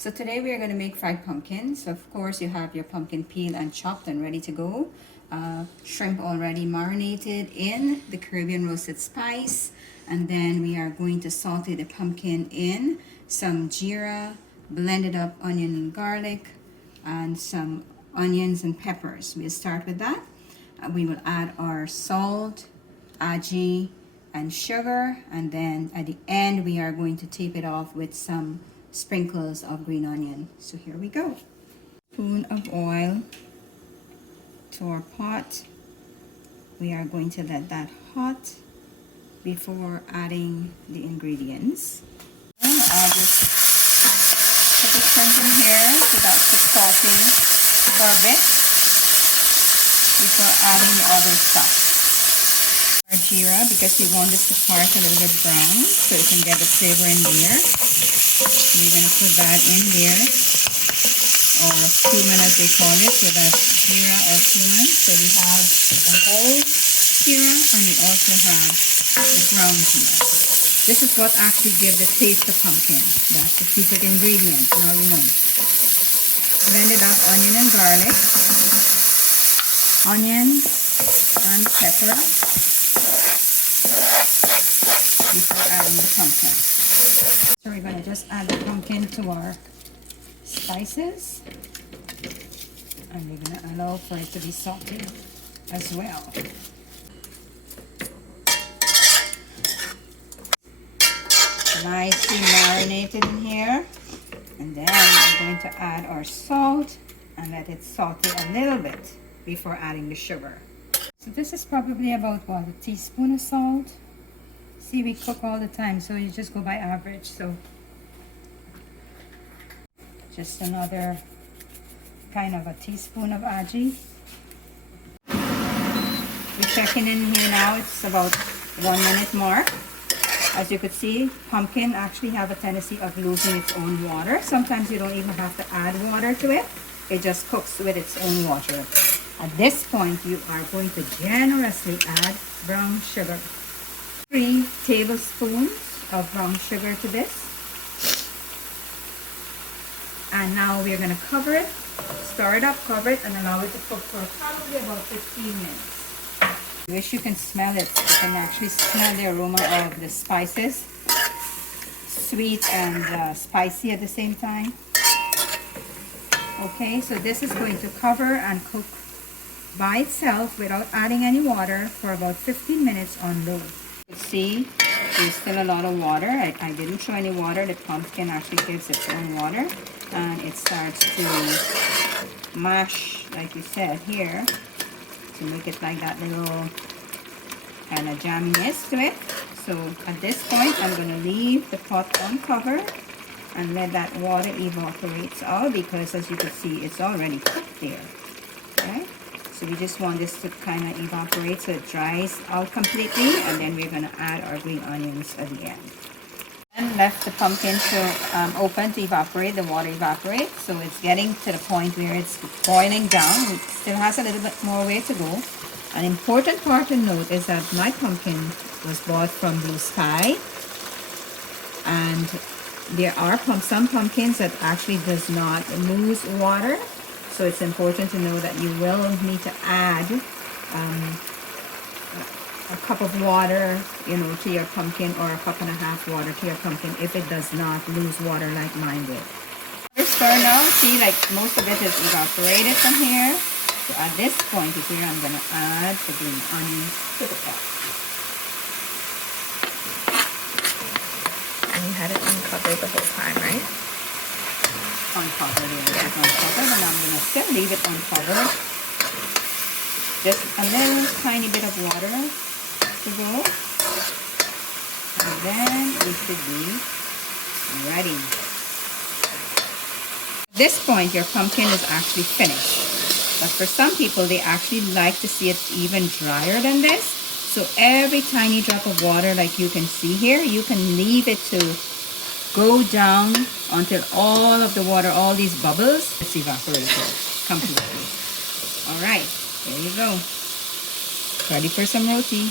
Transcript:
So today we are going to make fried pumpkin. So of course you have your pumpkin peel and chopped and ready to go. Shrimp already marinated in the Caribbean roasted spice. And then we are going to saute the pumpkin in some Geera, blended up onion and garlic, and some onions and peppers. We'll start with that. We will add our salt, aji, and sugar, and then at the end we are going to tape it off with some sprinkles of green onion. So here we go. Spoon of oil to our pot. We are going to let that hot before adding the ingredients. And I'll just put the shrimp in here so that's just salting for a bit before adding the other stuff. Our Geera, because we want this to part a little bit brown so you can get the flavor in there. So we're going to put that in there, or cumin as they call it, so that's Geera or cumin. So we have the whole Geera and we also have the ground Geera. This is what actually gives the taste of pumpkin. That's the secret ingredient. Now you know. Blended up onion and garlic, onion and pepper before adding the pumpkin. So we're going to just add the pumpkin to our spices, and we're going to allow for it to be sauteed as well. Nicely marinated in here, and then we're going to add our salt and let it saute a little bit before adding the sugar. So this is probably about what, a teaspoon of salt. See, we cook all the time, so you just go by average. So just another kind of a teaspoon of aji. We're checking in here now. It's about 1 minute mark. As you could see, pumpkin actually have a tendency of losing its own water. Sometimes you don't even have to add water to it. It just cooks with its own water. At this point, you are going to generously add brown sugar. 3 tablespoons of brown sugar to this. And now we're going to cover it, stir it up, cover it, and allow it to cook for probably about 15 minutes. I wish you can smell it. You can actually smell the aroma of the spices. Sweet and spicy at the same time. Okay, so this is going to cover and cook by itself without adding any water for about 15 minutes on low. You see, there's still a lot of water. I didn't show any water. The pumpkin actually gives its own water, and it starts to mash, like we said here, to make it like that little kind of jamminess to it. So at this point, I'm going to leave the pot uncovered and let that water evaporate out, because as you can see, it's already cooked there. Okay? So we just want this to kind of evaporate so it dries out completely, and then we're going to add our green onions at the end. And left the pumpkin to open to evaporate, the water evaporate. So it's getting to the point where it's boiling down. It still has a little bit more way to go. An important part to note is that my pumpkin was bought from Blue Sky, and there are some pumpkins that actually does not lose water. So it's important to know that you will need to add a cup of water, to your pumpkin, or a cup and a half water to your pumpkin if it does not lose water like mine did. Stir now. See, like most of it is evaporated from here. So at this point is where I'm going to add the green onions to the pot. And you had it uncovered the whole time, right? Uncovered, yeah. It's uncovered, and I'm going to still leave it uncovered. Just a little tiny bit of water to go, and then we should be ready. At this point, your pumpkin is actually finished. But for some people, they actually like to see it even drier than this. So every tiny drop of water, like you can see here, you can leave it to go down until all of the water, all these bubbles, it's evaporated completely. All right, there you go. Ready for some roti.